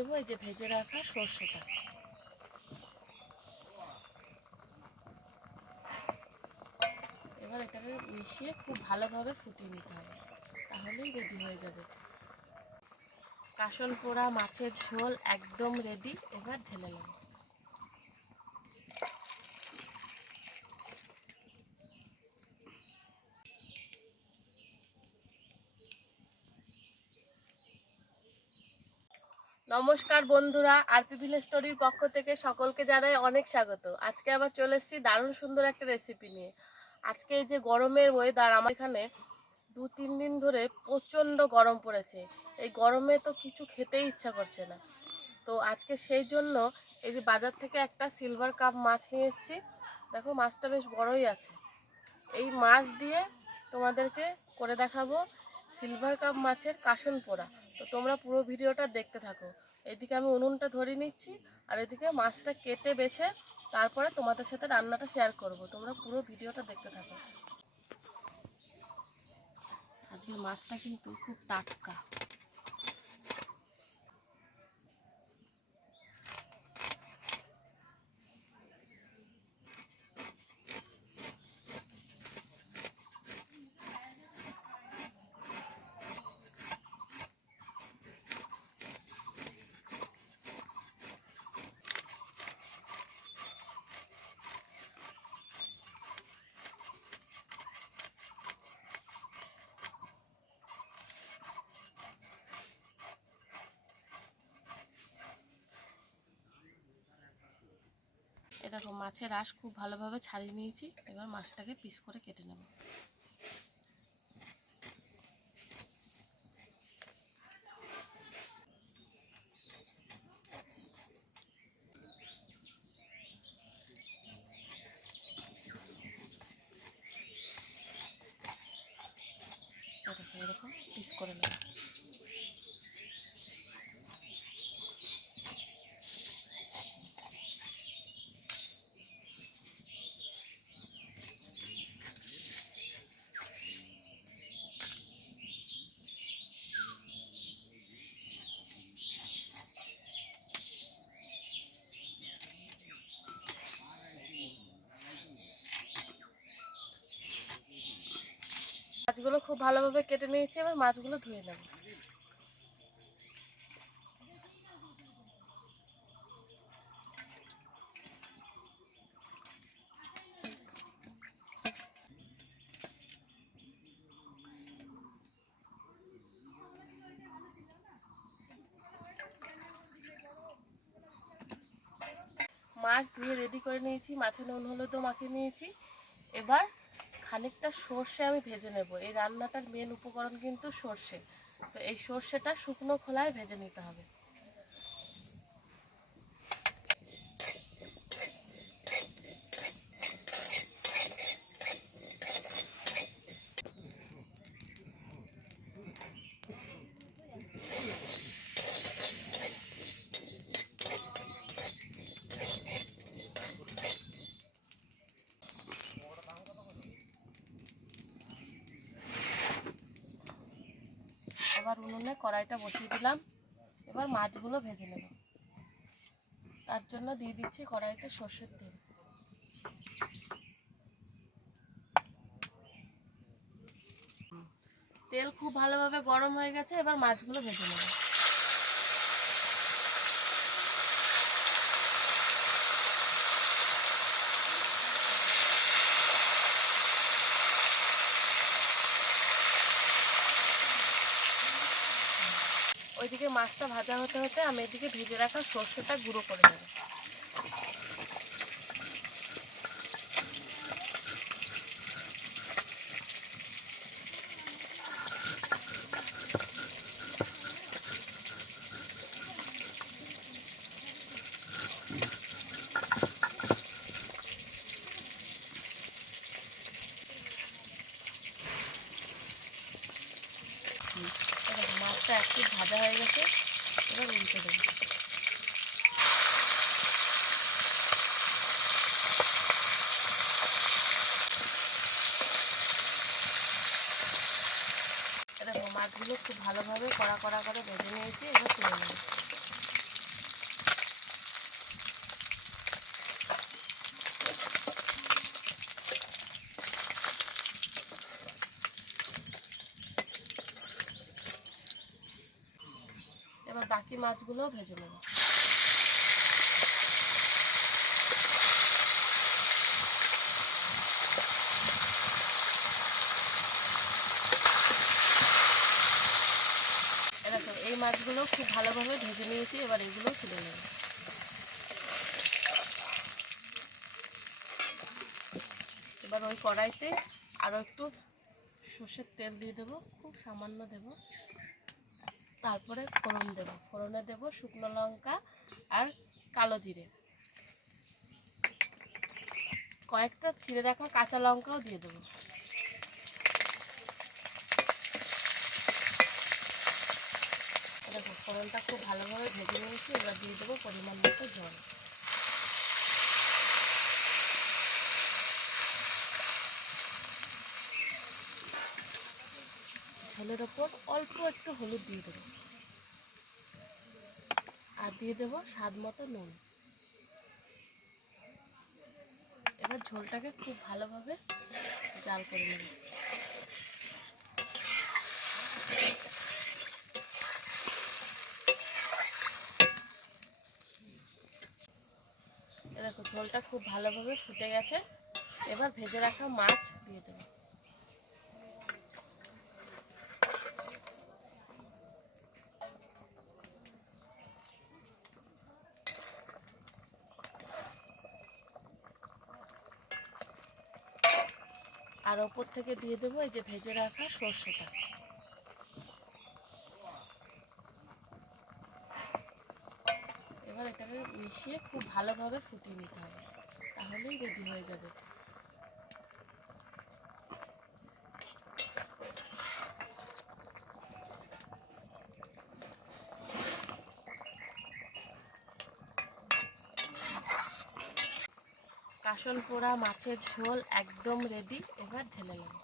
দেবো এই যে ভেজে রাখা সর্ষেটা। এবার এটাকে মিশিয়ে খুব ভালোভাবে ফুটিয়ে নিতে হবে, তাহলেই রেডি হয়ে যাবে। কাসন পোড়া মাছের ঝোল একদম রেডি। এবার ঢেলে নেব। নমস্কার বন্ধুরা, আরপি ভিলেজ স্টোরির পক্ষ থেকে সকলকে জানাই অনেক স্বাগত। আজকে আবার চলে এসেছি দারুণ সুন্দর একটা রেসিপি নিয়ে। আজকে এই যে গরমের ওয়েদার, আমার এখানে 2-3 দিন ধরে প্রচণ্ড গরম পড়েছে। এই গরমে তো কিছু খেতেই ইচ্ছা করছে না। তো আজকে সেই জন্য এই যে বাজার থেকে একটা সিলভার কাপ মাছ নিয়ে এসেছি। দেখো মাছটা বেশ বড়ই আছে। এই মাছ দিয়ে তোমাদেরকে করে দেখাবো সিলভার কাপ মাছের কাসন পোড়া। তো তোমরা পুরো ভিডিওটা দেখতে থাকো। এদিকে আমি উনুনটা ধরিয়ে নিচ্ছি, আর এদিকে মাছটা কেটে বেছে তারপরে তোমাদের সাথে রান্নাটা শেয়ার করব। তোমরা পুরো ভিডিওটা দেখতে থাকো। আজকে মাছটা কিন্তু খুব টাটকা। এরকম মাছের আঁশ খুব ভালোভাবে ছাড়িয়ে নিয়েছি। এবার মাছটাকে পিস করে কেটে নেব। এরকম পিস করে নেব। মাছগুলো খুব ভালোভাবে কেটে নিয়েছি। এবার মাছগুলো ধুয়ে নেব। মাছ ধুয়ে রেডি করে নিয়েছি, মাছে নুন হলুদও মাখিয়ে নিয়েছি। এবার খানিকটা সর্ষে আমি ভেজে নেব। এই রান্নাটার মেন উপকরণ কিন্তু সর্ষে। তো এই সর্ষেটা শুকনো খোলায় ভেজে নিতে হবে। আবার উনুনে কড়াইটা বসিয়ে দিলাম। এবার মাছগুলো ভেজে নেব। তার জন্য দিয়ে দিচ্ছি কড়াইতে সর্ষের তেল। তেল খুব ভালোভাবে গরম হয়ে গেছে। এবার মাছগুলো ভেজে নেব। ওইদিকে মাছটা ভাজা হতে হতে আমি এদিকে ভেজে রাখা সর্ষেটা গুঁড়ো করে নেব। মাছটা একটু ভাজা হয়ে গেছে। এবার উল্টে দেবো। এরকম মাছগুলো খুব ভালোভাবে কড়া কড়া করে ভেজে নিয়েছি। এবার তুলে নেব। বাকি মাছগুলো ভেজে নেব। দেখো এই মাছগুলো খুব ভালোভাবে ভেজে নিয়েছি, এবার এগুলো তুলে নেব। এবার ওই কড়াইতে আরও একটু সর্ষের তেল দিয়ে দেবো, খুব সামান্য দেব। তারপরে ফোড়ন দেব, ফোড়নে দেব শুকনো লঙ্কা আর কালো জিরে, কয়েকটা ছিঁড়ে রাখা কাঁচা লঙ্কাও দিয়ে দেবো। দেখো ফোড়নটা খুব ভালোভাবে ভেজে নিয়েছি, এবার দিয়ে দেবো পরিমাণ মতো জল। ঝোলের ওপর অল্প একটু হলুদ দিয়ে দেবো, আর দিয়ে দেবো স্বাদ মতো নুন। এবার ঝোলটাকে খুব ভালোভাবে জাল করে নেব। দেখো ঝোলটা খুব ভালোভাবে ফুটে গেছে, এবার ভেজে রাখা মাছ দিয়ে দেবো। আর ওপর থেকে দিয়ে দেবো এই যে ভেজে রাখা সর্ষেটা। এবার এটাকে মিশিয়ে খুব ভালোভাবে ফুটিয়ে নিতে হবে, তাহলেই রেডি হয়ে যাবে। কাশন পোড়া মাছের ঝোল একদম রেডি, এবার ঢেলে নেব।